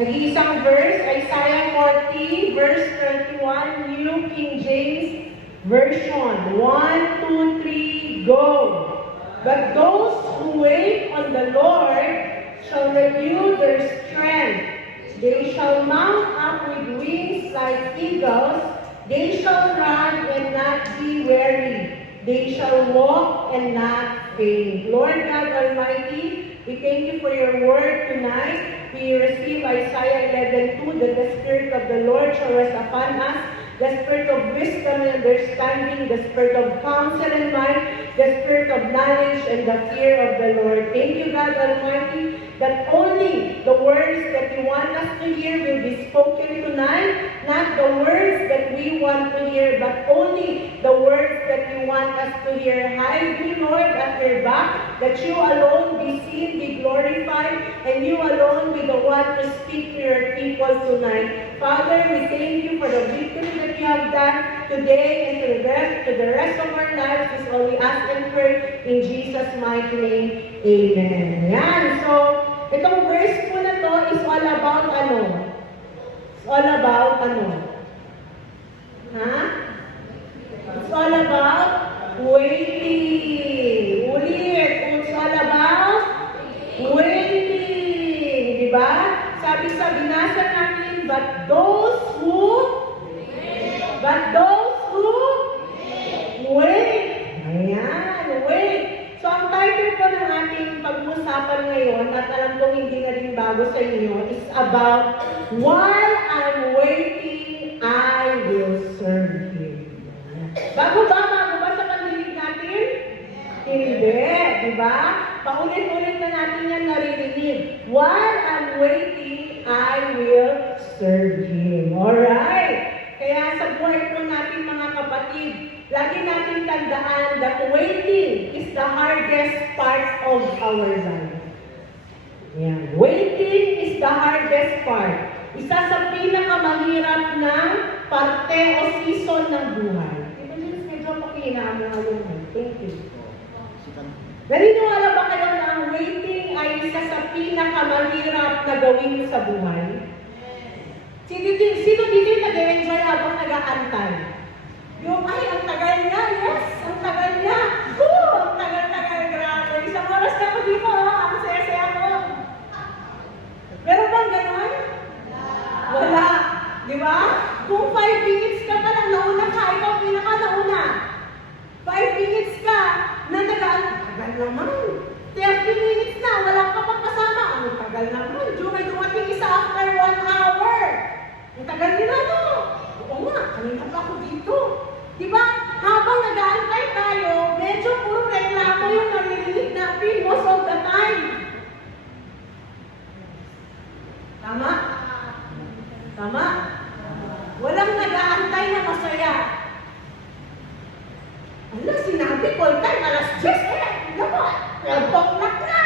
Nag-iisang verse, Isaiah 40, verse 31, New King James Version. 1, 2, 3, go! But those who wait on the Lord shall renew their strength. They shall mount up with wings like eagles. They shall run and not be weary. They shall walk and not faint. Lord God Almighty, we thank you for your word tonight. We receive Isaiah 11:2, that the Spirit of the Lord shall rest upon us, the Spirit of wisdom and understanding, the Spirit of counsel and might, the Spirit of knowledge and the fear of the Lord. Thank you, God Almighty, that only the words that you want us to hear will be spoken tonight, not the words that we want to hear, but only the words that you want us to hear. Hide me, Lord, at your back, that you alone be seen, be glorified, and you alone be the one to speak to your people tonight. Father, we thank you for the victory that you have done today and to the rest of our lives. This is all we ask and pray in Jesus' mighty name. Amen. Yan. So, itong verse po na to is all about ano? It's all about ano? Ha? It's all about waiting. Ulit. It's all about waiting. Diba? Sabi sa binasa natin, but those who wait. Ayan, wait. So, ang title po ng ating pag-uusapan ngayon, at alam kong hindi na rin bago sa inyo, is about, while I'm waiting, I will serve Him. Bago ba sa pandinig natin? Hindi, di ba? Paulit-ulit na natin yan naririnig. While I'm waiting, I will serve Him. Alright? Kaya sa buhay po natin mga kapatid, lagi natin tandaan that waiting is the hardest part of our life. Yan. Waiting is the hardest part. Isa sa pinakamahirap na parte o season ng buhay. Ito yung medyo pakinamo. Thank you. Naniniwala ba kayo na ang waiting ay isa sa pinakamahirap na gawin sa buhay? Sino dito yung nag-enjoy habang nag-aantay? Yung, ay, ang tagal niya, yes, ang tagal niya. Ang tagal, grabe. Isang oras na ako dito, ang saya-saya ko. Meron bang ganon? Wala. Di ba? Kung 5 minutes ka pa lang, nauna ka, ikaw pinaka-nauna. 5 minutes ka, na tagal naman. 30 minutes na, wala ka pang kasama. Ang tagal naman. May dumating isa after 1 hour. Ang tagal nila, no? Oo nga, kanina pa ako dito. Diba? Habang nag-aantay tayo, medyo puro reklamo yung naririnig natin most of the time. Tama? Tama? Walang nag-aantay na masaya. Ano, sinabi ko, alas 10 Diba? 12 o'clock na.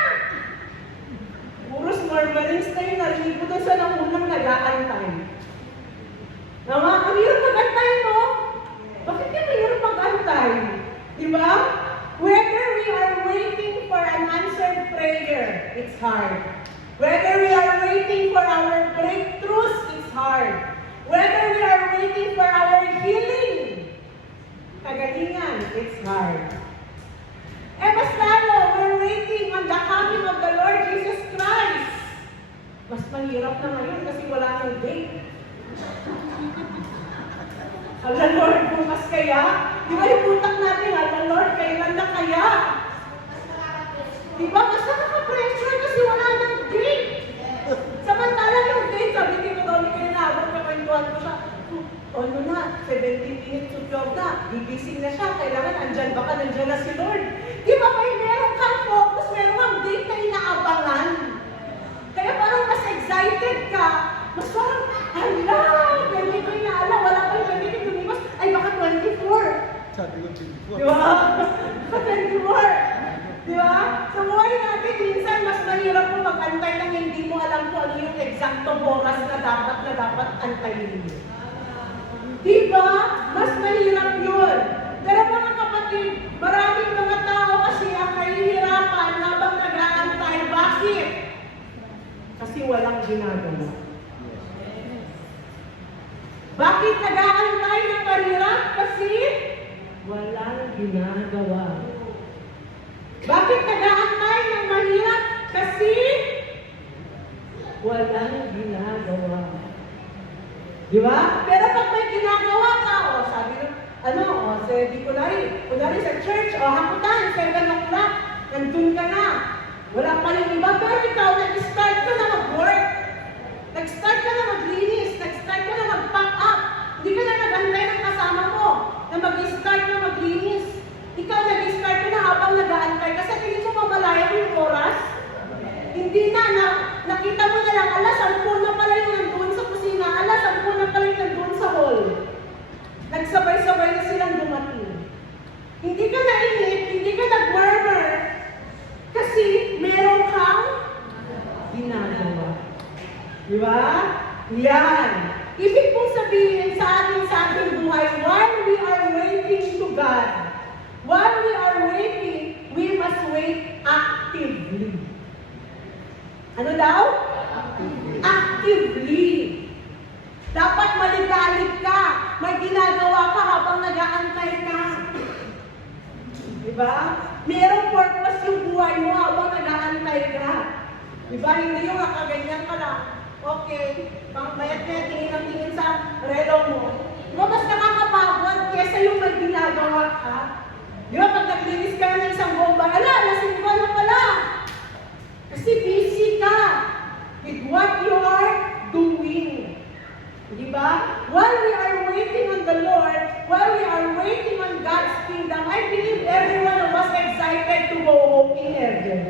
Puros murmurings na yung narinig ko doon sa namunang nag-aantay. Tama? Ang hirap mag-antay, no? Bakit ka mahirap mag-antay? Diba? Whether we are waiting for an answered prayer, it's hard. Whether we are waiting for our breakthroughs, it's hard. Whether we are waiting for our healing, kagalingan, it's hard. Mas lalo, we're waiting on the coming of the Lord Jesus Christ. Mas mahirap na ngayon kasi wala nang date. Ala Lord, bukas kaya? Di ba yung utak natin, ala Lord, kailan na kaya? Di ba? Basta naka-pressure kasi wala nang date. Samantala yung date, sabi ko daw ni kayo na, habang kakwentuhan ko siya, ano na, 17 minutes to 12 na, gigising na siya, kailangan andyan baka nandyan na si Lord. Di ba may meron kang focus, meron kang date na inaabangan. Kaya parang mas excited ka, mas parang, hala, ganito yung naala, wala pa yung ganito yung lumipas, ay baka 24. Sabi ko 24. Di ba? Baka 24. Di ba? Sa buhay natin, minsan mas mahirap mo mag-antay lang hindi mo alam kung ano yung eksaktong oras na dapat antayin mo. Di ba? Mas mahirap yun. Pero mga kapatid, maraming mga tao kasi ang nahihirapan habang nag-aantay. Bakit? Kasi walang ginagawa. Bakit nag-aantay ng mahirap? Kasi walang ginagawa. Bakit nag-aantay ng mahirap? Kasi walang ginagawa. Di ba? Pero pag may ginagawa ka, sabi nyo, kunwari sa church, hakutan, 7 o'clock, nandun ka na. Wala pa yung iba, pero ikaw, nag-start ka na mag-work. Nag-start ka na maglinis, nag-start ka na mag-pack up. Hindi ka na nag-antay ng kasama mo na mag-start na maglinis. Ikaw nag-start ka na habang nag-aantay kasi tingin mo mamalaya mo yung oras. Hindi na, nakita mo na lang, 10 na pala yung nandun sa kusina, 10 na pala yung nandun sa hall. Nagsabay-sabay na silang dumating. Hindi ka nainip, hindi ka nag-murmur, kasi meron kang ginagawa. Di ba? Yan. Ibig pong sabihin sa ating buhay, while we are waiting to God, while we are waiting, we must wait actively. Ano daw? Actively. Dapat maligalig ka. May ginagawa ka habang nag-aantay ka. Diba? Merong purpose yung buhay mo habang nag-aantay ka. Diba? Hindi yung nakaganyan ka lang. Okay, mayat-mayat tingin sa relo mo. Diba, mas nakakapagod kesa yung may ginagawa ka. Diba, pag naglinis ka ng isang bomba, lasing ka na pala. Kasi busy ka with what you are doing. Diba? While we are waiting on the Lord, while we are waiting on God's kingdom, I believe everyone of us excited to go home in heaven.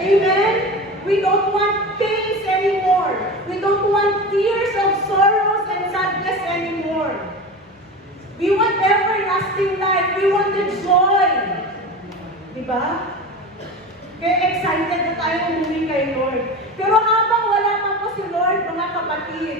Amen? We don't want pains anymore. We don't want tears of sorrows and sadness anymore. We want everlasting life. We want the joy. Diba? Kaya excited na tayo umuwi kay Lord. Pero habang wala pa po si Lord, mga kapatid,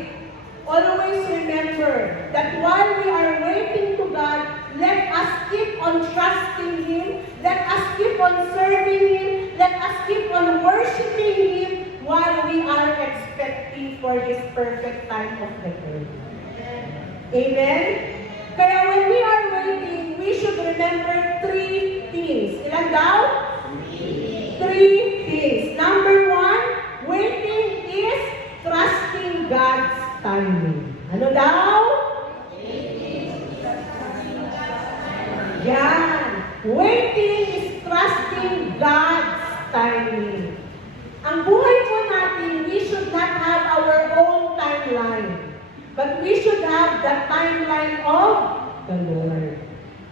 always remember that while we are waiting to God, let us keep on trusting Him, let us keep on serving Him, let us keep on worshiping Him while we are expecting for His perfect time of return. Amen? Kaya when we are waiting, we should remember 3 things. Ilan daw? 3 things. Number 1, waiting is trusting God's timing. Ano daw? Yan. Waiting is trusting God's timing. Ang buhay po natin, we should not have our own timeline. But we should have the timeline of the Lord.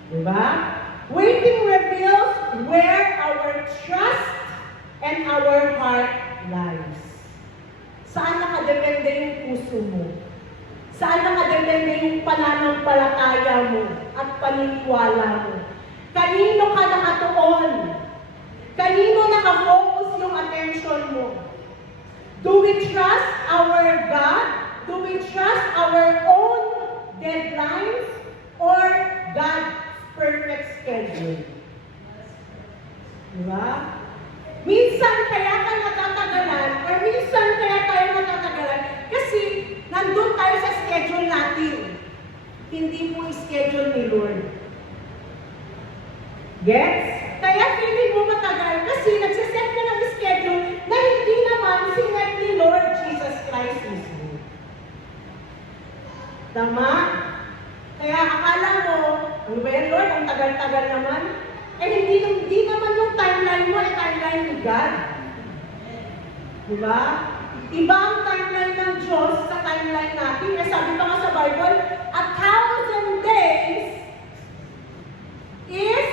Diba? Waiting reveals where our trust and our heart lies. Saan nakadepende yung puso mo? Saan nakadepende yung pananampalataya mo at paniniwala mo? Kanino ka nakatuon? Kanino nakafocus yung attention mo? Do we trust our God? Do we trust our own deadlines? Or God's perfect schedule? Diba? Minsan kaya ka natatagalan, or minsan kaya tayo natatagalan, kasi nandun tayo sa schedule natin. Hindi po schedule ni Lord. Gets? Kaya feeling mo matagal kasi nagsiset ka ng schedule na hindi naman sinet ni Lord Jesus Christ mismo. Tama? Kaya akala mo, ano ba yan Lord? Ang tagal-tagal naman. Hindi naman yung timeline mo, timeline ni God. Diba? Iba ang timeline ng Diyos sa timeline natin. Sabi pa nga sa Bible, 1,000 days is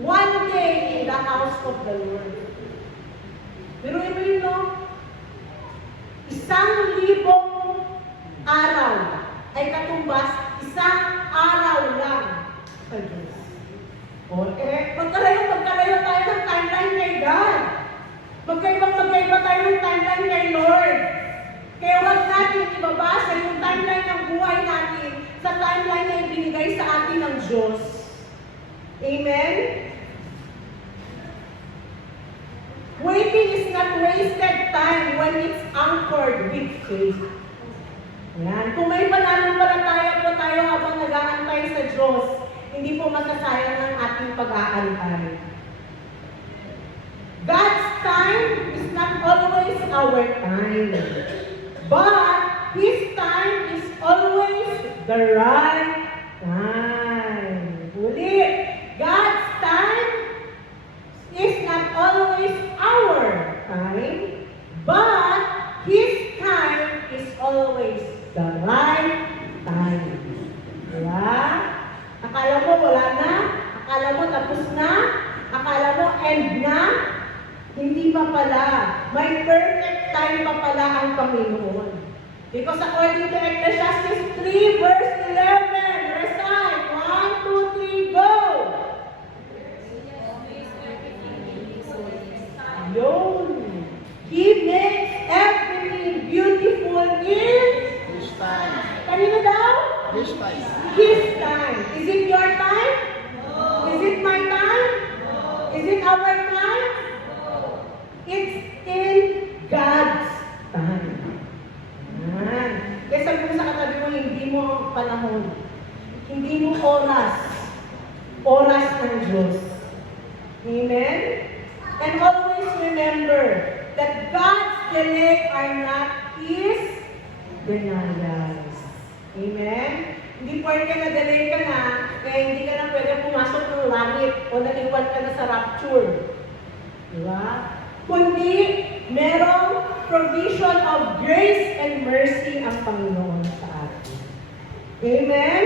1 day in the house of the Lord. Pero ito yun, no? 1,000 araw ay katumbas, 1 araw lang sa Diyos. Okay? Magkarayo tayo ng timeline kay God. Magkaiba tayo ng timeline kay Lord. Kaya huwag natin ibabasa yung timeline ng buhay natin sa timeline na ibinigay sa atin ng Diyos. Amen? Waiting is not wasted time when it's anchored with faith. Yan. Kung may pananampalataya po tayo habang nag-aantay sa Diyos, hindi po masasayang ang ating pag-aantay. God's time is not always our time. But His time is always the right time. Ulit, God's time is not always our time, but His time is always the right time. Diba? Akala mo wala na? Akala mo tapos na? Akala mo end na? Hindi pa pala. May perfect time pa pala ang Panginoon. Because according to Ecclesiastes 3 verse 11, recite, 1, 2, 3, go! Yun. He makes everything beautiful in This time. kanino daw? This time. His time. Is it your time? Is it my time? Is it our time? It's in God's time. Yan. Kaya sabi mo sa katabi mo, hindi mo panahon. Hindi mo oras. Oras ng Diyos. Amen? And always remember that God's delay are not His denials. Amen? Hindi pwede na delay ka na, kaya hindi ka na pwede pumasok ng langit o naliwan ka na sa rapture. Diba? Kundi, merong provision of grace and mercy ang Panginoon sa atin. Amen?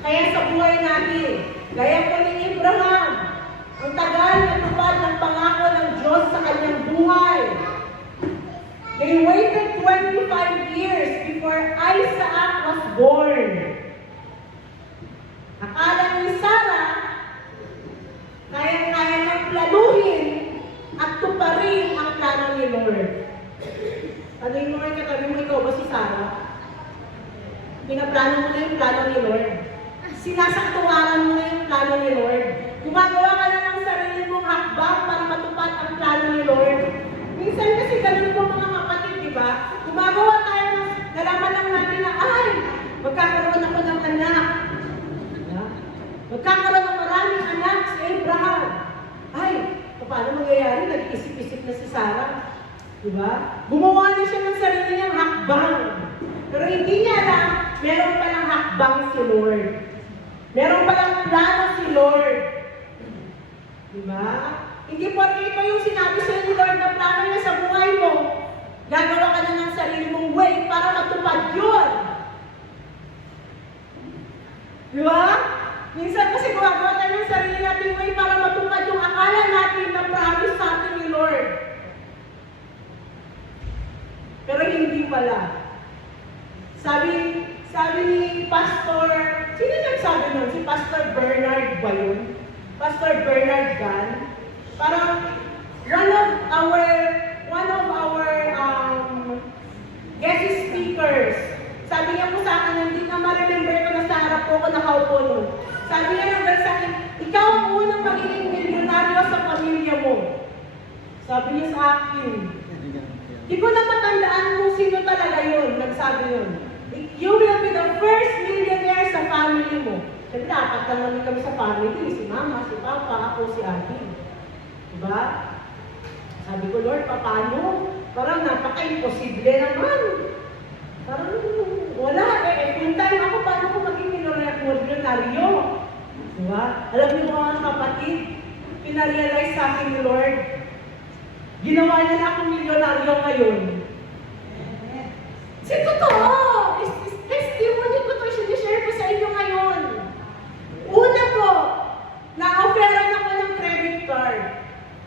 Kaya sa buhay natin, gaya po ni Abraham, ang tagal na tupad ng pangako ng Diyos sa kanyang buhay. They waited 25 years before Isaac was born. Akala ni Sarah, kaya-kaya niyang planuhin at tuparin ang plano ni Lord. Ano yung mga katabi mo, ikaw ba si Sarah? Pinaplano mo na yung plano ni Lord. Sinasaktuwaran mo na yung plano ni Lord. Gumagawa ka na ng sarili mong hakbang para matupad ang plano ni Lord. Minsan kasi ganun po mga kapatid, di ba? Gumagawa tayo ng nalaman lang natin na, ay, magkakaroon ako ng anak. Magkakaroon ng maraming anak si Abraham. Ay, paano mangyayari? Nag-isip-isip na si Sarah. Di ba? Gumawa niya siya ng sarili niyang hakbang. Pero hindi niya alam, meron palang hakbang si Lord. Meron palang plano si Lord. Di ba? Hindi porke ito yung sinabi sa'yo ni Lord na plano niya sa buhay mo, gagawa ka na ng sarili mong way para matupad yun. Di ba? Minsan kasi gumagawa tayo ng sarili natin way para matupad yung akala natin na promise sa atin ni Lord. Pero hindi pala. Sabi ni Pastor, sino nagsabi nun? Si Pastor Bernard ba yun? Pastor Bernard Gan. Parang one of our guest speakers, sabi niya po sa akin, hindi na ma-remember ko na sa harap ko nakaupo nun. Sabi niya naman sa akin, ikaw ang unang magiging milyonaryo sa pamilya mo. Sabi niya sa akin. Di ko na matandaan kung sino talaga yun, nagsabi yun. You will be the first millionaire sa family mo. Siyempre, apat lang namin kami sa family. Si Mama, si Papa, ako, si Ate. Diba? Sabi ko, Lord, paano? Parang napaka-imposible naman. Parang wala eh. Full time ako, paano ko maging milyonaryo? Diba? Alam niyo mga kapatid, pinarealize sa akin ni Lord, ginawa niya na akong milyonaryo ngayon. Kasi totoo! Testimony ko ito, sinishare ko sa inyo ngayon. Una po, na-offeran ako ng credit card.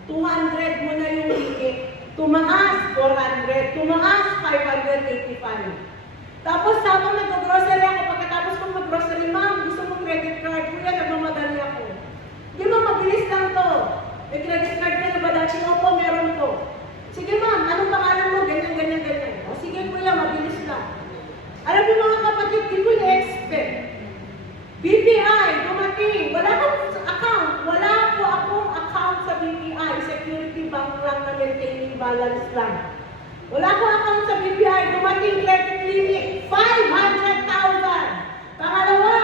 200 mo na yung higit. Tumaas, 400. Tumaas, 585. Tapos habang nag-grocery ako, pagkatapos kong mag-grocery, ma'am, gusto mong credit card? Kuya, nagmamadali ako. Di ba, mabilis lang to. May credit card ka na ba dati? Opo, meron po. Sige ma'am, anong pangalan mo? Ganyan. O sige kuya, mabilis lang. Alam niyo mga kapatid, di ko na-expect. BPI, dumating. Wala akong account. Wala po akong account sa BPI. Security bank lang na maintaining balance lang. Wala akong account sa BPI, dumating credit limit, 500,000. Pangalawa,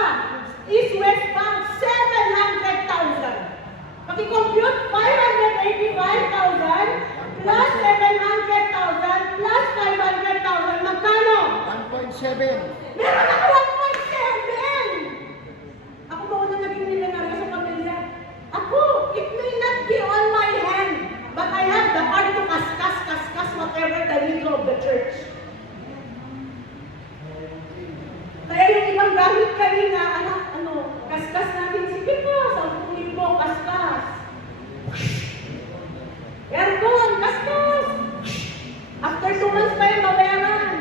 East West Bank, 700,000. Paki-compute, 585,000 plus 700,000 plus 500,000. Magkano? 1.7. Meron ako 1.7! Ako ba unang naging milyonaryo sa pamilya? Ako, it may not be on my hand, but I have the heart to kaskas whatever the need of the church. Kaya yung ibang gamit kanina, kaskas natin, sige po, 10,000, kaskas. Aircon, kaskas. After 2 months pa yung mabayaran.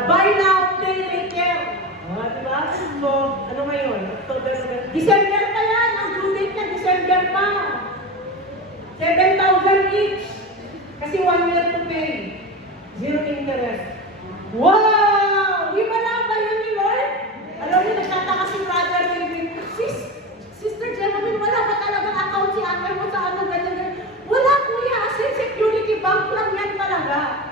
Buy now, pay later. Diba? So, ano ngayon? October, December pa yan. Ang due date na December pa. 7,000 each. Kasi 1 year to pay. Zero interest. Wow! Di ba lang ba yun ni Lord? Alam niyo, nagtataka si brother David. Sister Genevieve, wala ba talagang account si ate mo sa ano, ganyan. Wala kuya, as in security bank lang yan talaga.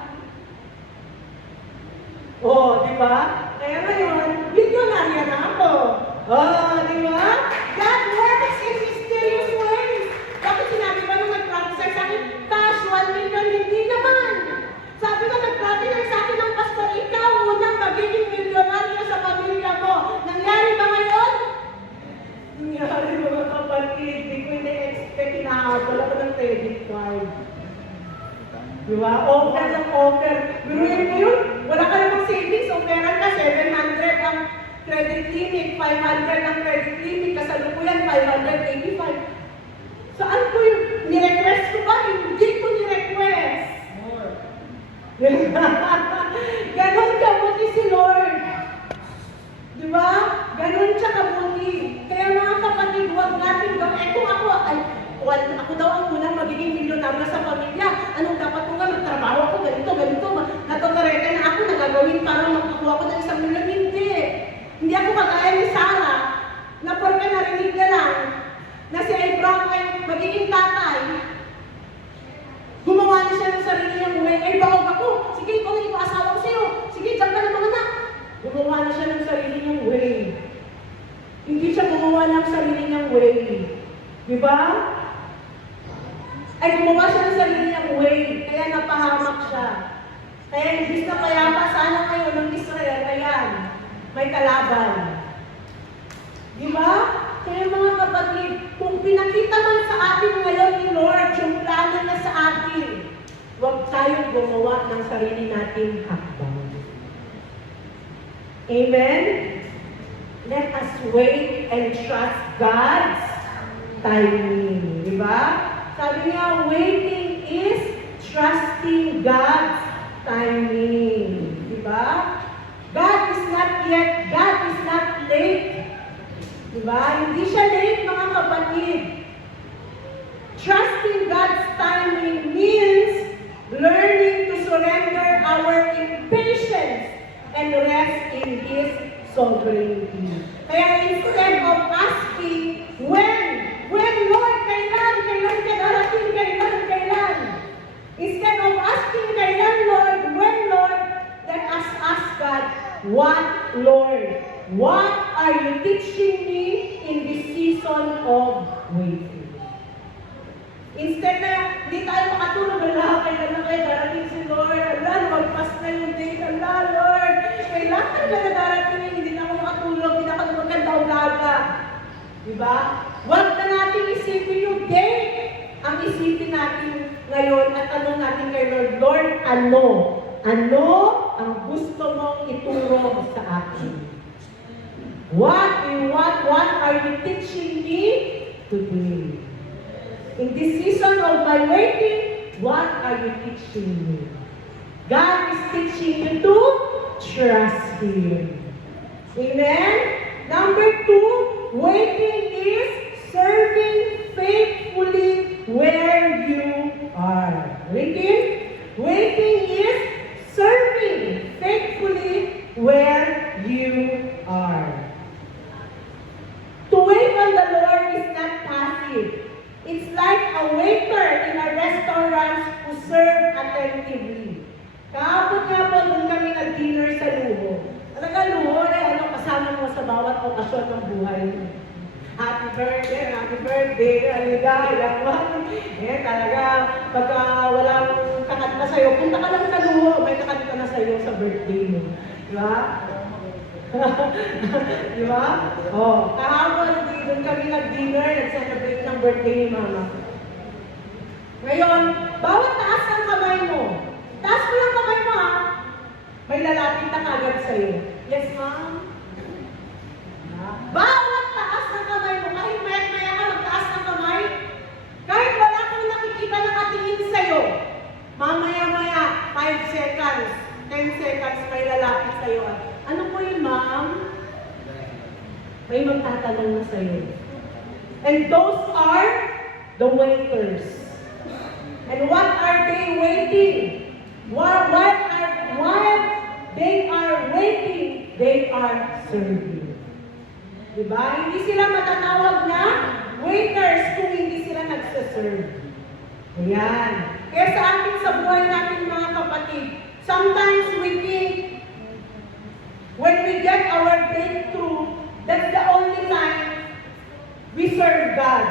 Oh, di ba? Kaya ngayon, milyonarya na ako. Oh, di ba? God works in mysterious ways. Bakit sinabi ba nung nag-prophesy sa akin, cash, 1 million, hindi naman. Sabi ko, nag-prophesy sa akin ng pastor, ikaw unang magiging milyonaryo sa pamilya mo. Nangyari ba ngayon? Nangyari mga kapatid, hindi ko ina-expect, hinahabol ako ng credit card. Diba? Offer ng offer. Biruin mo yun, wala ka namang savings, offeran ka, 700 ang credit limit, 500 ang credit limit, kasalukuyan, 585. Saan ko yung nirequest ko ba? Hindi ko nirequest. Ganon kabuti si Lord. Diba? Ganon siya kabuti. Kaya mga kapatid, huwag natin gawin. Kung ako daw ang unang magiging milyonaryo sa pamilya. Anong dapat ko nga? Magtrabaho ako, ganito. Natotarete na ako, nagagawin para magkakuha ko ng 1 milyon. Hindi ako kagaya ni Sarah, na porka narinig na lang na si Abraham ay magiging tatay. Gumawa na siya ng sarili niyang way. Ay, bawag ako. Sige, ikaw na ipaasawa ko sa'yo. Sige, dyan ka na mga anak. Gumawa na siya ng sarili niyang way. Hindi siya gumawa ng sarili niyang way. Diba? Ay, gumawa siya ng sarili niyang way. Kaya napahamak siya. Kaya imbis na payapa, sana ngayon ng Israel, ayan, may kalaban. Diba? Kaya mga kapatid, kung pinakita man sa atin ngayon ni Lord yung plano niya sa atin, huwag tayong gumawa ng sarili nating hakbang. Amen? Let us wait and trust God's timing. Diba? Sabi niya, waiting is trusting God's timing. Diba? God is not yet, God is not late. Diba? Hindi siya late, mga kapatid. Trusting God's timing means learning to surrender our impatience and rest in His sovereignty. Kaya instead of asking, when Lord, kailan ka darating, kailan? Instead of asking, kailan Lord, when Lord, let us ask God, what Lord? What are you teaching me in this season of waiting? Instead na hindi tayo makatulog, kailan kayo darating si Lord? Magpas na yung date. Lord, kailangan ka na darating, hindi na ako makatulog, hindi na ako magkanda-ugaga. Diba? Huwag na natin isipin yung date. Ang isipin natin ngayon at tanong natin kay Lord, Lord, ano? Ano ang gusto mong ituro sa akin? What are you teaching me today? In this season of my waiting, what are you teaching me? God is teaching you to trust Him. Amen? Number 2, waiting is serving faithfully where you are. Waiting is serving faithfully where you are. To wait on the Lord is not passive. It's like a waiter in a restaurant who serve attentively. Kahapon nga po, doon kami nag-dinner sa Luho. Talaga Luho, kasama mo sa bawat okasyon ng buhay mo. Happy birthday, aligaya, talaga, pagka walang kakanta sa'yo, punta ka lang sa Luho, may kakanta na sa'yo sa birthday mo. Di ba? Di ba? Oh, kahapon, doon kami nag-dinner, nag-celebrate ng birthday ni Mama. Ngayon, bawat taas ng kamay mo, taas mo yung kamay mo ha, may lalapit na kagad sa'yo. Yes, ma'am? Bawat taas ng kamay mo, kahit maya ka magtaas ng kamay, kahit wala kang nakikita na katingin sa'yo, mamaya-maya, 5 seconds, 10 seconds, may lalapit sa'yo. Ano po yun, ma'am? May magtatanong na sa'yo. And those are the waiters. And what are they waiting? While they are waiting, they are serving. Diba? Hindi sila matatawag na waiters kung hindi sila nagsaserve. Ayan. Kaya sa atin, sa buhay natin mga kapatid, sometimes we think, when we get our breakthrough, that's the only time we serve God.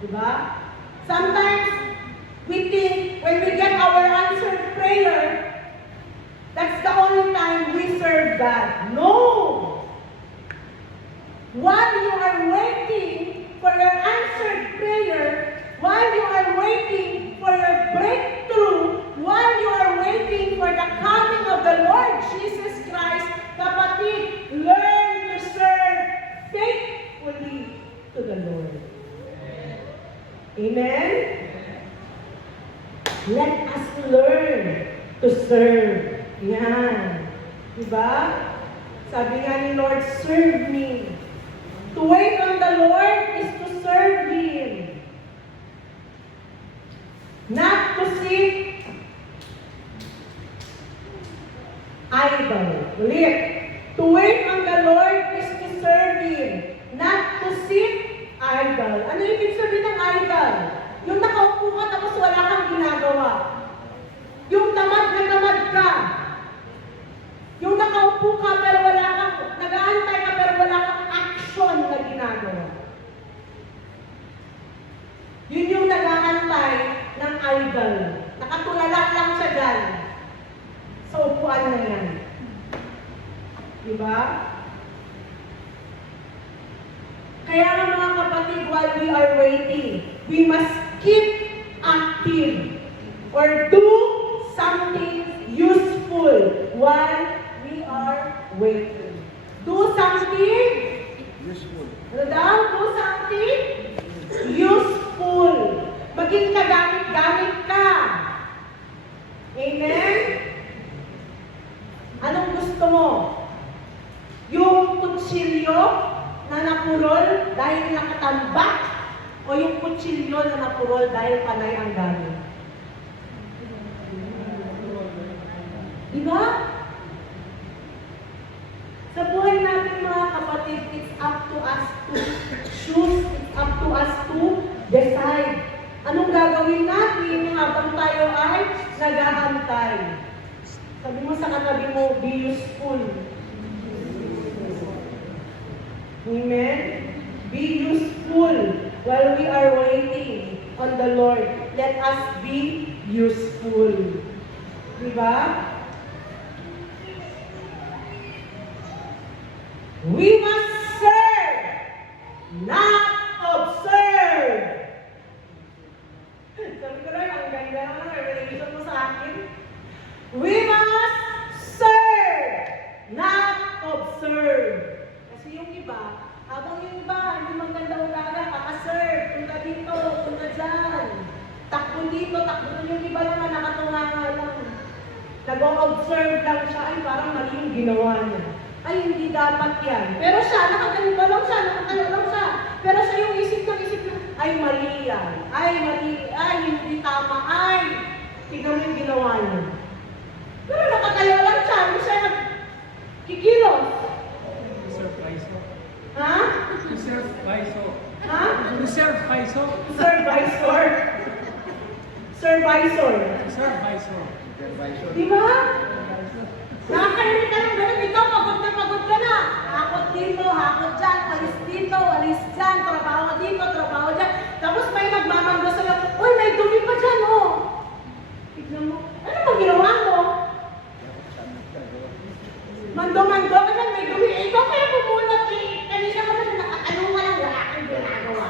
Diba? Sometimes, we think when we get our answered prayer, that's the only time we serve God. No! While you are waiting for your answered prayer, while you are waiting for your breakthrough, while you are waiting for the coming of the Lord Jesus Christ, kapatid, learn to serve faithfully to the Lord. Amen? Let us learn to serve. Yan. Diba? Sabi nga ni Lord, serve me. To wait on the Lord is to serve Him. Not to seek idol. Ulit. To wait on the Lord is to serve Him. Not to seek idol. Ano ibig sabihin ng idol? Yung nakaupo ka tapos wala kang ginagawa. Yung tamad na tamad ka. Yung nakaupo ka pero wala kang, nag-aantay ka pero wala kang action na ginagawa. Yun yung nag-aantay ng idol. Nakatulala lang siya dyan. Sa upuan na yan. Diba? Kaya nga mga kapatid, while we are waiting, we must keep active or do something useful while we are waiting. Do something Useful. ano daw? Do something useful. Maging kagamit-gamit ka. Amen? Anong gusto mo? Yung kutsilyo na napurol dahil nakatambak o yung kutsilyo na napurol dahil panay ang gamit? Diba? Sa buhay natin mga kapatid, it's up to us to choose, it's up to us to decide. Anong gagawin natin habang tayo ay nag-aantay? Sabi mo sa katabi mo, be useful. Amen? Be useful while we are waiting on the Lord. Let us be useful. Diba? We must serve, not observe. Sabi ko lang, ang ganda naman ang revelation mo sa akin. We must serve, not observe. Kasi yung iba, habang yung iba, hindi maganda umaga, kaka-serve, punta dito, punta dyan. Takbo dito, takbo doon, yung iba naman nakatunganga lang. Nag-observe lang siya, ay parang mali yung ginawa niya. Ay, hindi dapat yan. Pero siya, nakaganito lang siya, nakatayo lang siya. Pero sa yung isip na, ay mali yan. Ay, mali, ay, hindi tama, ay. Tignan mo yung ginawa niya. Pero nakatayo lang siya, hindi siya nagkikilos. Surprise. Ha? Surprise. Ha? Surprise. Supervisor. Supervisor. Supervisor. Supervisor. Di ba? Nakakarinig ka ng ganun, ikaw pagod ka na. Hakot dito, hakot dyan, alis dyan, trabaho dito, trabaho dyan. Tapos may magmamando sa'yo, uy, may dumi pa dyan, oh. Tignan mo, ano bang ginawa mo? Mando-mando ka dyan, may dumi. Ikaw kaya pumunot, kanina ka na nakakano ka lang, wala kang ginagawa.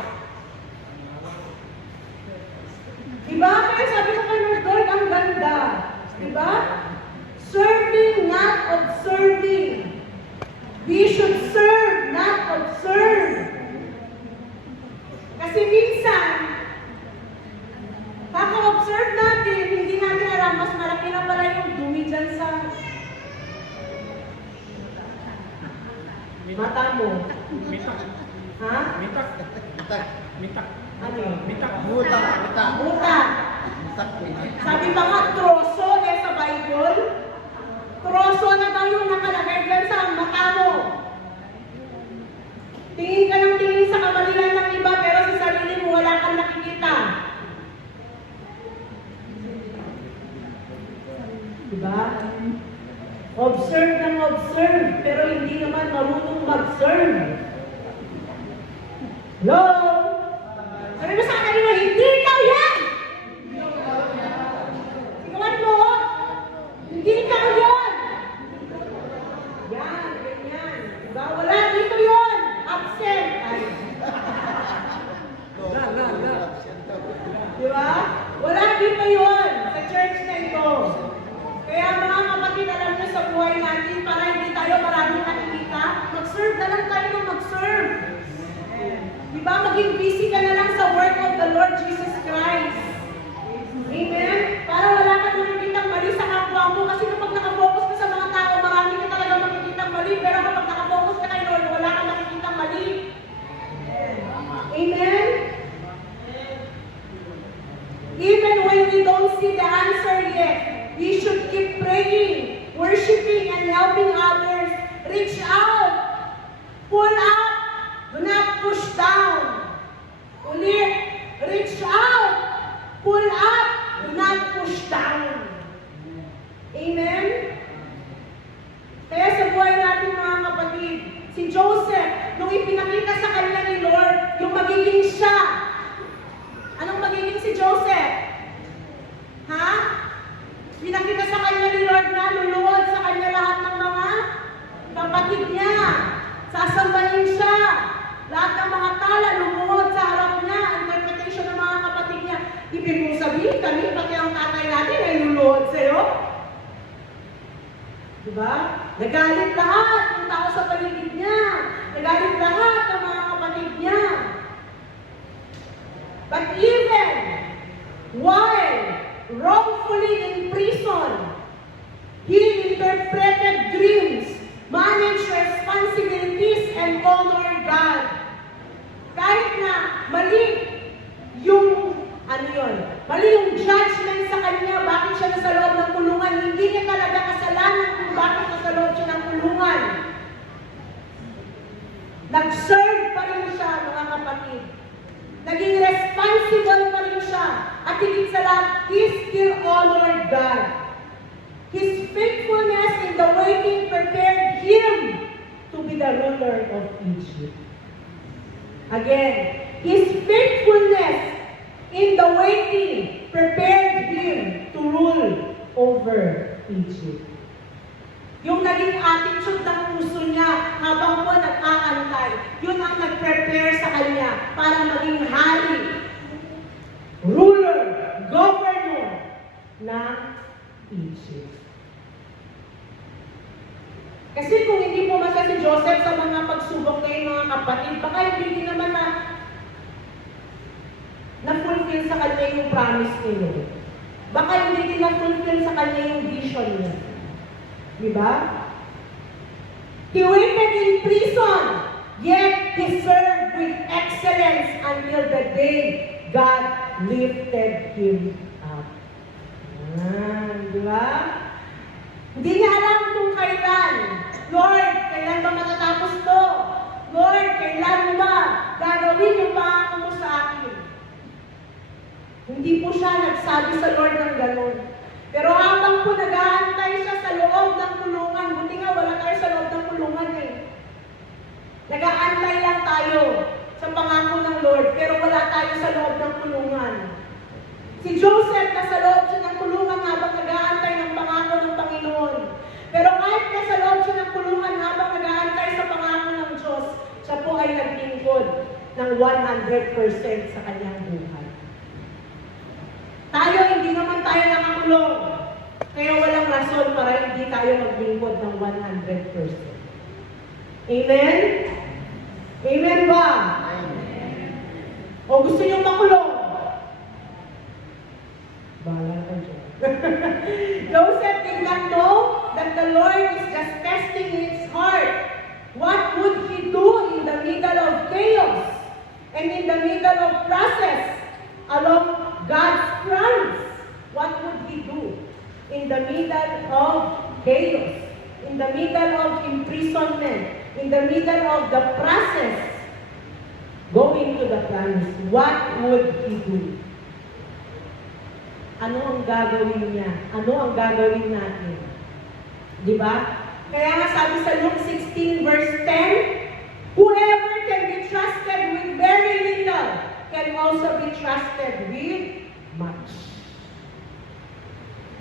Diba? Kaya sabi ko kay Lord, ang ganda. Diba? Serving, not observing. We should serve, not observe. Kasi minsan, kaka-observe natin, hindi natin alam, mas malaki na pala yung dumi dyan sa mata mo. Mitak. Ha? Mitak. Mitak. Mitak. Ano yun? Mitak. Mutak. Mitak. Muta. Mitak po yun. Sabi ba nga, troso sa Bible? Troso na daw yung nakalagay dyan sa mata mo. Tingin ka ng tingin sa kamalian ng iba, pero sa sarili mo wala kang nakikita. Diba? Observe ng observe, pero hindi naman marunong mag-serve. Hello? Sabi mo sa kanila, hindi ikaw yan! Sigawan mo, hindi ikaw yan! Yan, ganyan. Diba? Wala dito yun! Absent! Ay. La. Diba? Wala dito yun sa church na ito. Kaya mga kapatid, alam nyo sa buhay natin, para hindi tayo maraming nakikita, mag-serve na lang tayo ng mag-serve. Diba? Maging busy ka na lang sa work of the Lord Jesus Christ. Amen? Para wala ka nakikitang mali sa kapwa mo. Kasi kapag nakafocus ka sa mga tao, marami ka talaga makikitang mali. Pero kapag nakafocus ka kay Lord, wala ka makikitang mali. Amen? Even when we don't see the answer yet, we should keep praying, worshiping, and helping others. Reach out. Pull up. Do not push down. Ulit. Reach out. Pull up. Do not push down. Amen? Kaya sa buhay natin mga kapatid, si Joseph, nung ipinakita sa kanya ni Lord, yung magiging siya. Anong magiging si Joseph? Ha? Pinakita sa kanya ni Lord na luluhod sa kanya lahat ng mga kapatid niya. Sasambahin siya. Lahat ng mga tala lumuhod sa harap niya. Interpretation ng mga kapatid niya. Ibig mong sabihin, kami, pati ang tatay natin ay luluhod sa'yo. Diba? Nagalit lahat ng tao sa paligid niya. Nagalit lahat ng mga kapatid niya. But even while wrongfully in prison, he interpreted dreams, managed responsibilities, and honored God. Kahit na mali yung, mali yung judgment sa kanya, bakit siya nasa loob ng kulungan, hindi niya talaga kasalanan kung bakit nasa loob siya ng kulungan. Nag-serve pa rin siya, mga kapatid. Naging responsible pa rin siya. At higit sa lahat, he still honored God. His faithfulness in the waiting prepared him to be the ruler of Egypt. Again, his faithfulness in the waiting prepared him to rule over Egypt. Yung naging attitude ng puso niya habang po nag-aantay, yun ang nag-prepare sa kanya para maging hari, ruler, governor ng Egypt. Kasi kung hindi pumasa si Joseph sa mga pagsubok ngayon, mga kapatid, baka hindi naman na-fulfill sa kanya yung promise niya. Baka hindi din na-fulfill sa kanya yung vision niya. Diba? He waited in prison, yet he served with excellence until the day God lifted him up. Diba? Hindi niya alam kung kailan. Lord, kailan ba matatapos to? Lord, kailan mo ba gagawin yung pangako mo sa akin? Hindi po siya nagsabi sa Lord ng gano'n. tayo sa pangako ng Lord, pero wala tayo sa loob ng kulungan. Si Joseph, nasa loob siya ng kulungan habang nag-aantay ng pangako ng Panginoon. Pero kahit nasa loob siya ng kulungan habang nag-aantay sa pangako ng Diyos, siya po ay naglingkod ng 100% sa kanyang buhay. Tayo, hindi naman tayo nakakulong. Kaya walang rason para hindi tayo maglingkod ng 100%. Amen? Amen ba? O gusto niyong makulong? Bahala ka dyan. Joseph did not know that the Lord is just testing his heart. What would he do in the middle of chaos and in the middle of process along God's plans? What would he do in the middle of chaos, in the middle of imprisonment, in the middle of the process going to the plans? What would he do? Ano ang gagawin niya? Ano ang gagawin natin? Di ba? Kaya nga sabi sa Luke 16 verse 10, whoever can be trusted with very little can also be trusted with much.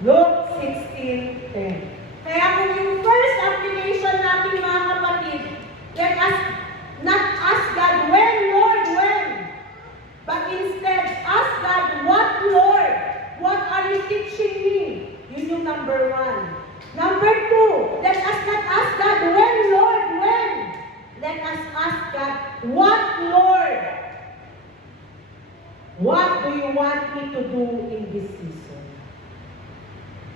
Luke 16:10. Kaya kung yung first application natin mga kapatid, let us not ask God, when, Lord, when? But instead, ask God, what, Lord? What are you teaching me? Yun yung number 1. Number 2, let us not ask God, when, Lord, when? Let us ask God, what, Lord? What do you want me to do in this season?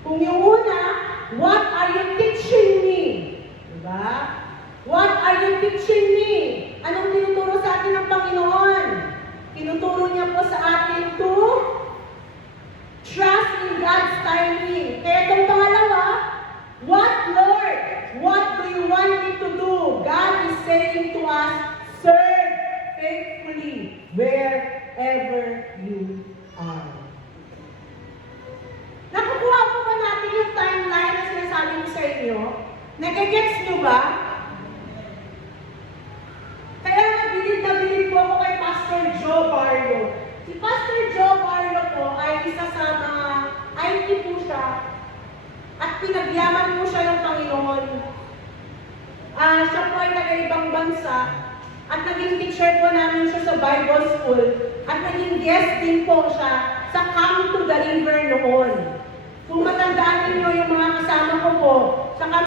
Kung yung una, what are you teaching me? Diba? What are you teaching me? Anong tinuturo sa atin ng Panginoon? Tinuturo niya po sa atin to trust in God's timing. Kaya itong pangalawa, what, Lord? What do you want me to do? God is saying to us, serve faithfully wherever you are. Nakukuha po ba natin yung timeline na sinasabi ko sa inyo? Nagigets nyo ba? Kaya nabilid na bilid po ako kay Pastor Joe Barrio. Si Pastor Joe Barrio po ay isa sa mga IT po siya at pinagyaman po siya ng Panginoon. Siya po ay taga-ibang bansa at naging teacher po namin siya sa Bible School at naging guest din po siya sa Come to the River noon.